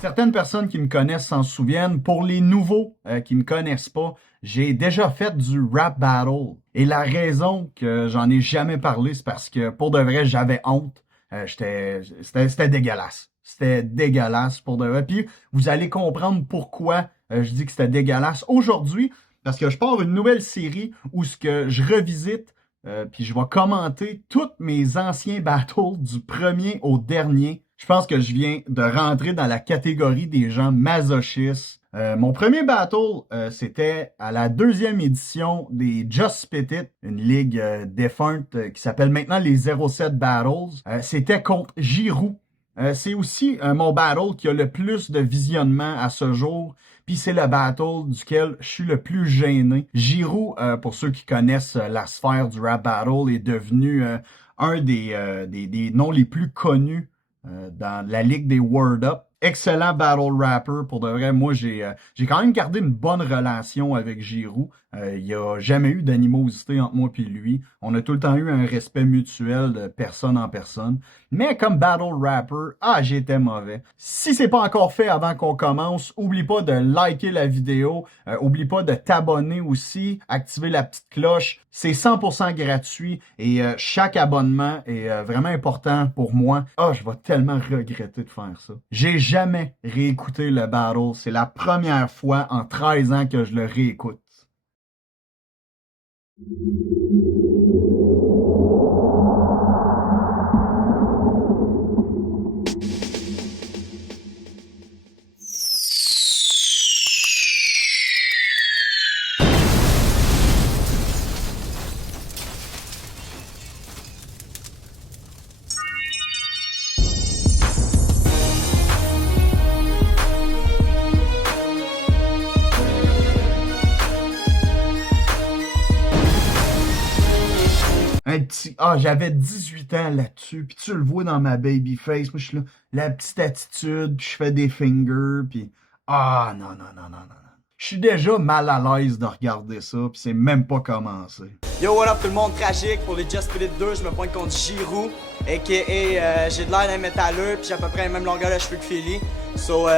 Certaines personnes qui me connaissent s'en souviennent. Pour les nouveaux qui me connaissent pas, j'ai déjà fait du rap battle. Et la raison que j'en ai jamais parlé, c'est parce que pour de vrai, j'avais honte. C'était dégueulasse. C'était dégueulasse pour de vrai. Puis vous allez comprendre pourquoi je dis que c'était dégueulasse aujourd'hui. Parce que je pars une nouvelle série où ce que je revisite, puis je vais commenter tous mes anciens battles du premier au dernier. Je pense que je viens de rentrer dans la catégorie des gens masochistes. Mon premier battle, c'était à la 2e édition des Just Spit It, une ligue défunte qui s'appelle maintenant les 07 Battles. C'était contre Giroud. C'est aussi mon battle qui a le plus de visionnement à ce jour. Puis c'est le battle duquel je suis le plus gêné. Giroud, pour ceux qui connaissent la sphère du rap battle, est devenu un des noms les plus connus dans la ligue des Word Up. Excellent battle rapper. Pour de vrai, moi, j'ai quand même gardé une bonne relation avec Giroud. Il n'y a jamais eu d'animosité entre moi et lui. On a tout le temps eu un respect mutuel de personne en personne. Mais comme battle rapper, j'étais mauvais. Si c'est pas encore fait avant qu'on commence, oublie pas de liker la vidéo. Oublie pas de t'abonner aussi. Activer la petite cloche. C'est 100% gratuit et chaque abonnement est vraiment important pour moi. Je vais tellement regretter de faire ça. J'ai jamais réécouté le battle. C'est la première fois en 13 ans que je le réécoute. J'avais 18 ans là-dessus, puis tu le vois dans ma baby face, moi je suis là, la petite attitude, puis je fais des fingers, puis non. Je suis déjà mal à l'aise de regarder ça, puis c'est même pas commencé. Yo, what up tout le monde, Tragique, pour les Just Spit It 2, je me pointe contre Giroud, a.k.a. j'ai de l'air d'un métalleux, puis j'ai à peu près la même longueur de cheveux que Philly. So,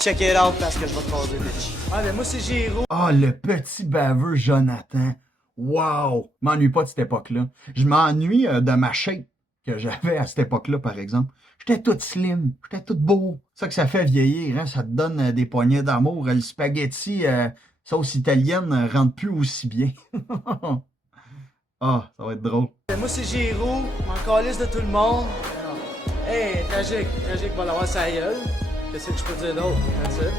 check it out parce que je vais te causer, bitch. Mais moi c'est Giroud. Le petit baveux Jonathan. Wow! Je m'ennuie pas de cette époque-là. Je m'ennuie de ma shape que j'avais à cette époque-là, par exemple. J'étais tout slim, j'étais tout beau. C'est ça que ça fait vieillir, hein? Ça te donne des poignées d'amour. Le spaghetti sauce italienne rentre plus aussi bien. Ça va être drôle. Moi c'est Giroud, m'en calisse de tout le monde. Hey, Tragique va l'avoir sa gueule. Qu'est-ce que je peux dire d'autre? That's it.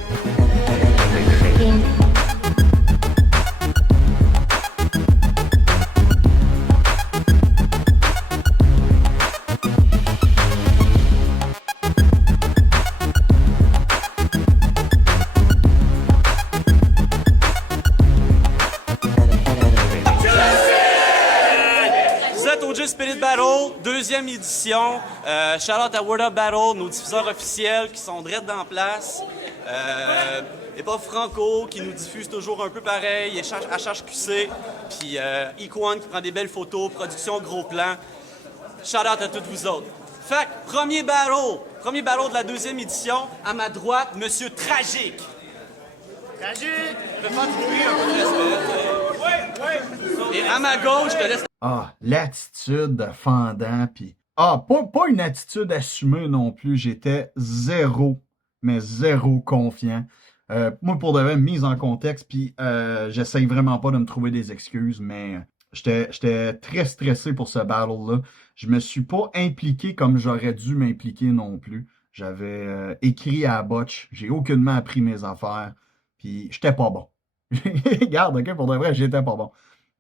Just Spit It Battle, 2e édition. Shout out à Word Up Battle, nos diffuseurs officiels qui sont direct dans place. Et pas Franco qui nous diffuse toujours un peu pareil, et HHQC, puis Equan qui prend des belles photos, production gros plan. Shout out à toutes vous autres. Fait que, premier battle de la 2e édition. À ma droite, Monsieur Tragique. Tragique! Je vais faire du bruit, un peu de respect. Et à ma gauche, je te laisse. L'attitude de fendant, pis... pas une attitude assumée non plus. J'étais zéro confiant. Moi, pour de vrai, mise en contexte, puis j'essaye vraiment pas de me trouver des excuses, mais j'étais très stressé pour ce battle-là. Je me suis pas impliqué comme j'aurais dû m'impliquer non plus. J'avais écrit à la botche, j'ai aucunement appris mes affaires, puis j'étais pas bon. Regarde, ok, pour de vrai, j'étais pas bon.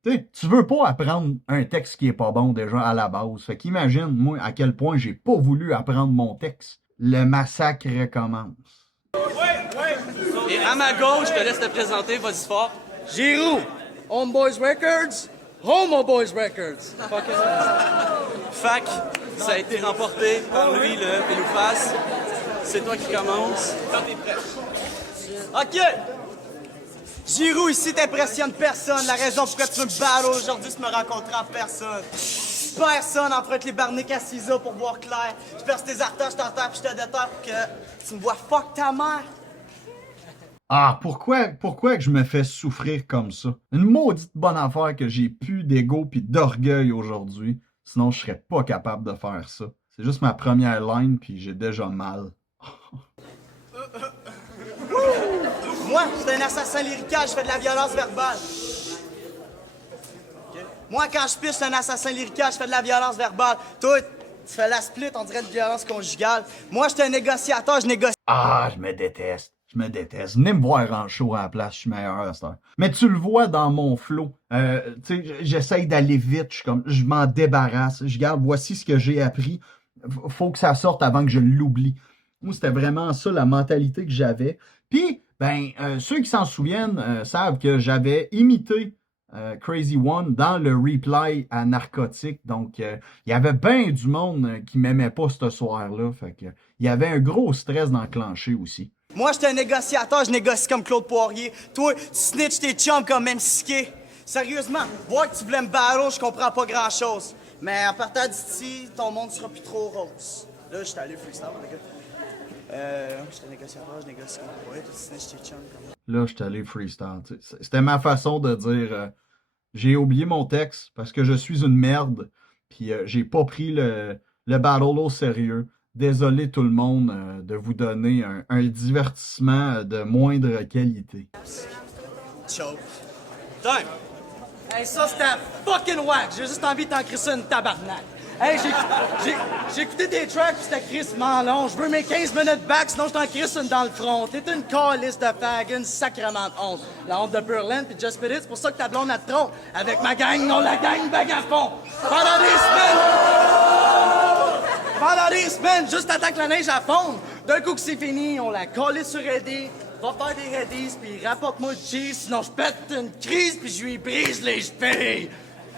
Tu veux pas apprendre un texte qui est pas bon déjà à la base. Fait qu'imagine, moi, à quel point j'ai pas voulu apprendre mon texte. Le massacre recommence. Et à ma gauche, je te laisse te présenter, vas-y fort. Giroud! Homeboys Records! Homo Boys Records! Fac, ça a été remporté par lui, le Pélouface. C'est toi qui commence. Quand t'es prêt. OK! Giroud, ici, t'impressionnes personne. La raison pourquoi tu veux me battle aujourd'hui, c'est me rencontrer en personne. Personne emprunte les barniques à ciseaux pour voir clair. Je perce tes artères, je t'enterre puis je te déterre pour que tu me vois fuck ta mère. Ah, pourquoi que je me fais souffrir comme ça? Une maudite bonne affaire que j'ai plus d'ego pis d'orgueil aujourd'hui. Sinon, je serais pas capable de faire ça. C'est juste ma première line pis j'ai déjà mal. Moi, je suis un assassin lyrical, je fais de la violence verbale. Moi, quand je pisse, je suis un assassin lyrical, je fais de la violence verbale. Toi, tu fais la split, on dirait de violence conjugale. Moi, je suis un négociateur, je négocie. Ah, je me déteste. Je me déteste. Venez me voir en show à la place, je suis meilleur à cette heure. Mais tu le vois dans mon flow. Tu sais, j'essaye d'aller vite, je m'en débarrasse. Je garde, voici ce que j'ai appris. Faut que ça sorte avant que je l'oublie. Moi, c'était vraiment ça la mentalité que j'avais. Puis, ceux qui s'en souviennent savent que j'avais imité Crazy One dans le reply à Narcotique. Donc, il y avait bien du monde qui m'aimait pas ce soir-là. Fait que, il y avait un gros stress d'enclencher aussi. Moi, je suis un négociateur, je négocie comme Claude Poirier. Toi, tu snitch tes chums comme MCK. Sérieusement, voir que tu voulais me battle, je comprends pas grand-chose. Mais en partant d'ici, ton monde sera plus trop rose. Là, je suis allé freestyle, les gars. Je suis un négociateur, je négocie comme Poirier, toi, tu snitch tes chums comme... Là, je suis allé freestyle. C'était ma façon de dire j'ai oublié mon texte parce que je suis une merde. Puis j'ai pas pris le battle au sérieux. Désolé tout le monde de vous donner un divertissement de moindre qualité. Choke. Time! Hey, ça, c'était fucking whack. J'ai juste envie de t'en crisser une tabarnak. Hey, j'ai écouté tes tracks pis c'était crissement long. Je veux mes 15 minutes back, sinon je t'en crisse une dans le front. T'es une calice de fag, une sacrement de honte. La honte de Berlin pis Just Fit It, c'est pour ça que ta blonde a te trompe. Avec ma gang, non, la gang bague à fond. Pendant des semaines, juste attends que la neige fonde. D'un coup que c'est fini, on la colle sur Eddie. Va faire des Reddies, puis rapporte-moi de cheese, sinon je pète une crise, puis je lui brise les chevilles.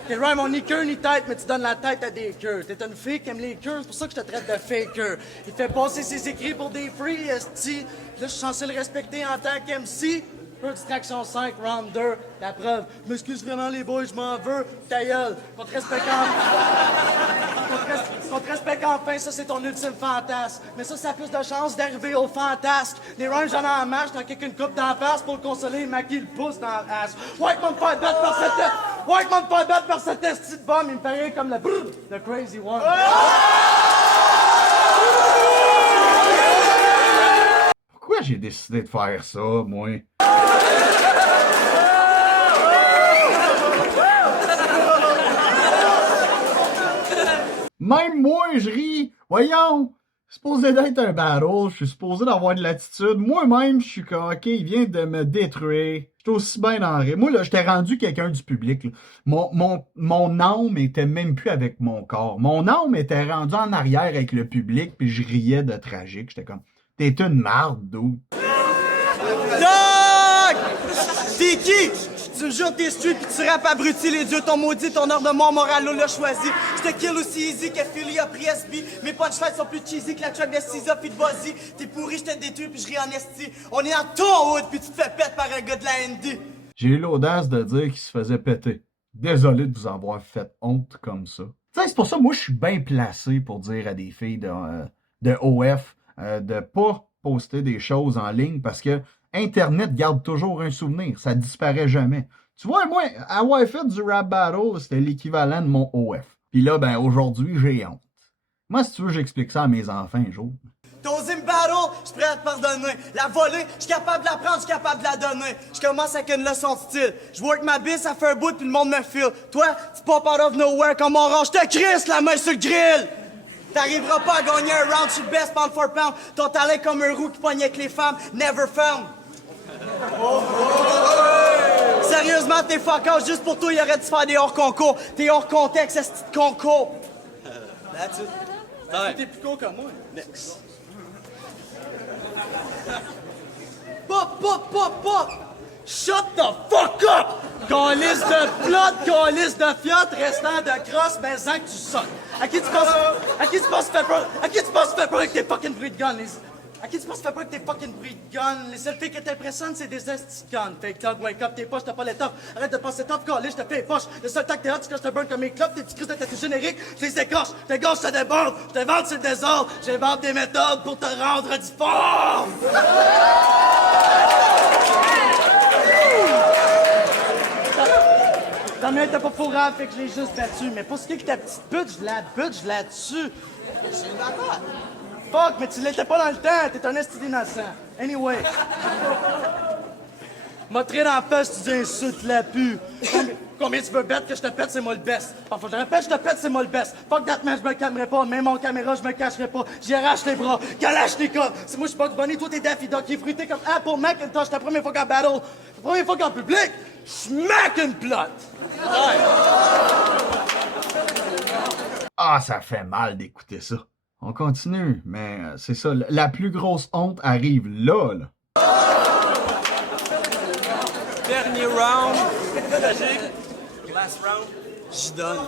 T'es rhyme, on ni queue ni tête, mais tu donnes la tête à des queues. T'es une fille qui aime les queues, c'est pour ça que je te traite de faker. Il fait passer ses écrits pour des free, esti. Là, je suis censé le respecter en tant qu'MC. Peu distraction 5, round 2, la preuve. M'excuse vraiment les boys, je m'en veux. Ta gueule, qu'on te respecte qu'on te respecte enfin, ça c'est ton ultime fantasme. Mais ça a plus de chances d'arriver au fantasque. Des rhymes, j'en ai en marche, j'en kick une coupe d'en face pour le consoler, maquille le pouce dans l'ass. Ouais, qu'on me fait battre par cette... Ouais, qu'on me fait battre par cette esti de bombe, il me paraît comme le Crazy One. Pourquoi j'ai décidé de faire ça, moi? Même moi, je ris. Voyons, c'est supposé d'être un battle, je suis supposé d'avoir de l'attitude. Moi-même, je suis comme, OK, il vient de me détruire. J'étais aussi bien en rire. Moi, là, j'étais rendu quelqu'un du public. Là. Mon âme était même plus avec mon corps. Mon âme était rendue en arrière avec le public, puis je riais de tragique. J'étais comme, t'es une marde, dude. Doc! T'es qui? Tu me jures t'es street pis tu rappes abruti, les dieux t'ont maudit, ton heure de mort Moralo l'a choisi. Je te kill aussi easy que Philly a pris SB. Mes punchlines sont plus cheesy que la track de Caesar pis de Buzzy. T'es pourri, je te détruis pis je ris en esti. On est dans ton hood pis tu te fais pète par un gars de la ND. J'ai eu l'audace de dire qu'il se faisait péter. Désolé de vous avoir fait honte comme ça. Tu sais, c'est pour ça, moi, je suis bien placé pour dire à des filles de OF de pas poster des choses en ligne parce que Internet garde toujours un souvenir. Ça disparaît jamais. Tu vois, moi, avoir fait du rap battle, c'était l'équivalent de mon OF. Puis là, ben, aujourd'hui, j'ai honte. Moi, si tu veux, j'explique ça à mes enfants un jour. T'as osé me battle, je suis prêt à te pardonner. La volée, je suis capable de la prendre, je suis capable de la donner. Je commence avec une leçon de style. Je work ma bise, ça fait un bout puis le monde me file. Toi, tu pop out of nowhere comme orange. Je te crisse la main sur le grill. T'arriveras pas à gagner un round, je suis le best pound for pound. Ton talent comme un roux qui poignait avec les femmes, never found. Sérieusement, t'es fuck out, juste pour toi, il aurait dû faire des hors-concours. T'es hors contexte, c'est de concours. That's it. T'es plus cool comme moi. Next. Pop! Shut the fuck up! Calice de plot, calice de fiotte, restant de crosse, mais sans que tu sautes. À qui tu penses fait peur avec tes fucking bruits de gun, les... À qui tu penses que tu fais pas avec tes fucking bruits de gun? Les seules filles qui t'impressionnent, c'est des esti guns. Fake talk, wake up, tes poches, t'as pas les tops. Arrête de penser top, collé, je te fais les poches. Le seul temps que t'es hot, c'est quand je te burn comme mes clopes. Tes petits crises de tête générique, je les écorche. Tes gauche, je te déborde. Je te vante sur le désordre. J'invente des méthodes pour te rendre difforme. Ta mère était pas fourrable, fait que je l'ai juste battu. Mais pour ce qui est que ta petite pute, je la bute, je la tue. J'ai une batte. Fuck, mais tu l'étais pas dans le temps, t'es un esti innocent. Anyway. M'a tiré dans la face, tu dis insulte la pu. Combien tu veux bête que je te pète, c'est moi le best. Parfois je répète, je te pète, c'est moi le best. Fuck that man, je me calmerai pas. Même mon caméra, je me cacherai pas. J'y arrache les bras. Kalachnikov. C'est moi, je suis pas Bunny, toi t'es Daffy Duck. Qui est fruité comme Apple Macintosh. La première fois qu'en battle, la première fois qu'en public, smack une plot. Ah, ça fait mal d'écouter ça. On continue, mais c'est ça. La plus grosse honte arrive là. Dernier round. Tragique. Last round. J'y donne.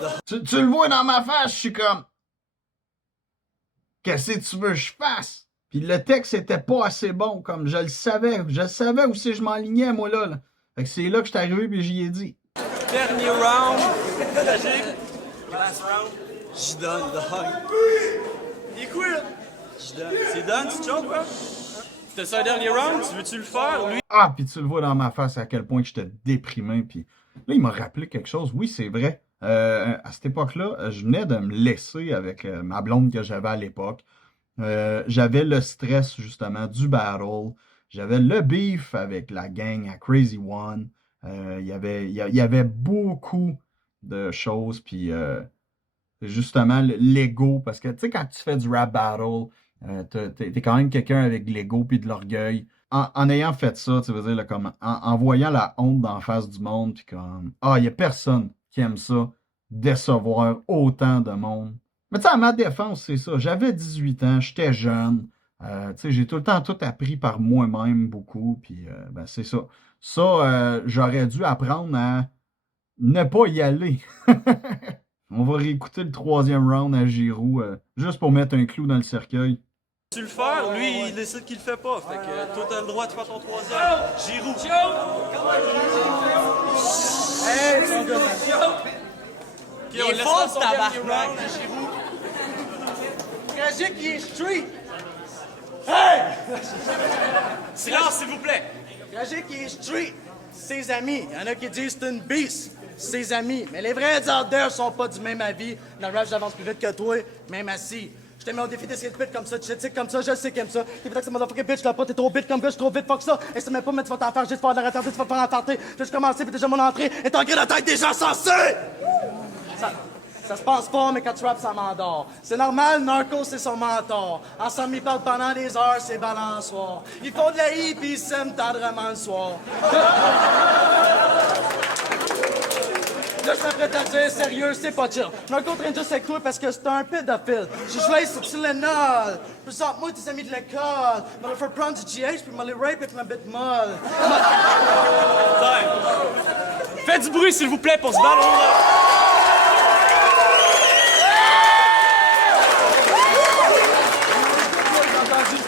Tu le vois dans ma face, je suis comme... Qu'est-ce que tu veux que je fasse? Puis le texte était pas assez bon, comme je le savais. Je savais où c'est que je m'enlignais, moi, là. Fait que c'est là que je suis arrivé puis j'y ai dit. Dernier round. Tragique. Last round. J'y donne, dog. Il est cool, là. J'y donne. C'est done, tu te chantes, quoi? C'était ça, un dernier round? Tu veux-tu le faire, lui? Ah, puis tu le vois dans ma face à quel point que j'étais déprimé. Puis là, il m'a rappelé quelque chose. Oui, c'est vrai. À cette époque-là, je venais de me laisser avec ma blonde que j'avais à l'époque. J'avais le stress, justement, du battle. J'avais le beef avec la gang à Crazy One. Il y avait beaucoup de choses. Puis justement, l'ego. Parce que, tu sais, quand tu fais du rap battle, t'es quand même quelqu'un avec de l'ego puis de l'orgueil. En ayant fait ça, tu veux dire, là, comme, en voyant la honte d'en face du monde, puis comme, il n'y a personne qui aime ça, décevoir autant de monde. Mais tu sais, à ma défense, c'est ça. J'avais 18 ans, j'étais jeune. Tu sais, j'ai tout le temps tout appris par moi-même beaucoup, puis ben, c'est ça. Ça, j'aurais dû apprendre à ne pas y aller. On va réécouter le 3e round à Giroux, juste pour mettre un clou dans le cercueil. Tu le faire, lui, il décide qu'il le fait pas. Fait que toi, t'as le droit de faire ton 3e. Giroux. Hey, ton gars. Il est fort, son dernier round à Giroux. Tragique, il est street. Hey! Silence, s'il vous plaît. Tragique, il est street. Ses amis, il y en a qui disent c'est une beast. Ses amis. Mais les vrais out there sont pas du même avis. Dans le rap, j'avance plus vite que toi, même assis. Je t'ai mis au défi d'essayer de pit comme ça, de shit comme ça, je sais qu'aime ça. T'es peut-être que c'est motherfucking bitch, là pas, t'es trop vite comme gars, je suis trop vite, fuck ça. Et c'est même pas, mais tu vas t'en faire juste faire de la retardée, tu vas te faire enfarter. Puis je commencer, puis déjà mon entrée est ancrée dans la tête des gens sensés! Ça se passe pas, mais quand tu rappes, ça m'endort. C'est normal, Narco, c'est son mentor. Ensemble, ils parlent pendant des heures, c'est balançoire. Ils font de la hi, puis ils s'aiment tendrement le soir. Là, je m'apprête à dire, sérieux, c'est pas chill. Narco traîne juste avec toi parce que c'est un pédophile. J'ai joué sur Tylenol. Présente-moi tes amis de l'école. M'a le faire prendre du GH, puis m'a les rape avec ma bite molle. Faites du bruit, s'il vous plaît, pour ce ballon-là.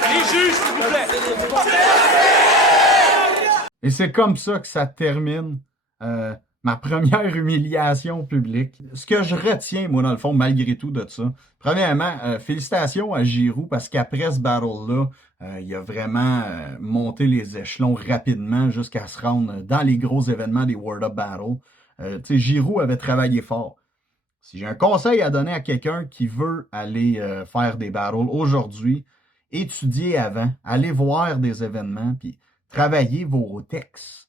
Les juges, s'il vous plaît. Et c'est comme ça que ça termine ma première humiliation publique. Ce que je retiens, moi, dans le fond, malgré tout de ça, premièrement, félicitations à Giroux parce qu'après ce battle-là, il a vraiment monté les échelons rapidement jusqu'à se rendre dans les gros événements des World Up Battle. Tu sais, Giroux avait travaillé fort. Si j'ai un conseil à donner à quelqu'un qui veut aller faire des battles aujourd'hui, étudiez avant, allez voir des événements, puis travaillez vos textes.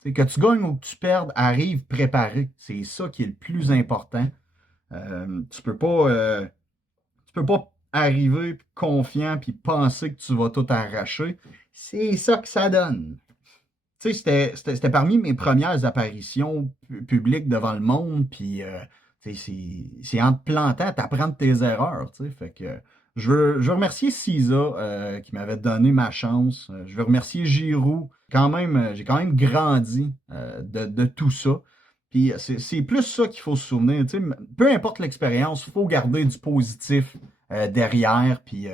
T'sais, que tu gagnes ou que tu perdes, arrive préparé. C'est ça qui est le plus important. Tu peux pas arriver confiant puis penser que tu vas tout arracher. C'est ça que ça donne. Tu sais, c'était parmi mes premières apparitions publiques devant le monde, puis c'est en te plantant, t'apprends de tes erreurs, tu sais, fait que je veux remercier Cisa qui m'avait donné ma chance. Je veux remercier Giroux. J'ai quand même grandi de tout ça. Puis c'est plus ça qu'il faut se souvenir. Peu importe l'expérience, il faut garder du positif derrière. Puis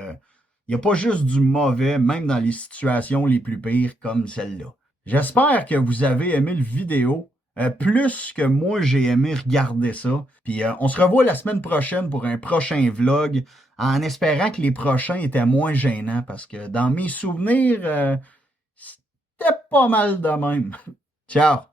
Il n'y a pas juste du mauvais, même dans les situations les plus pires comme celle-là. J'espère que vous avez aimé le vidéo. Plus que moi, j'ai aimé regarder ça. Puis on se revoit la semaine prochaine pour un prochain vlog, en espérant que les prochains étaient moins gênants, parce que dans mes souvenirs, c'était pas mal de même. Ciao!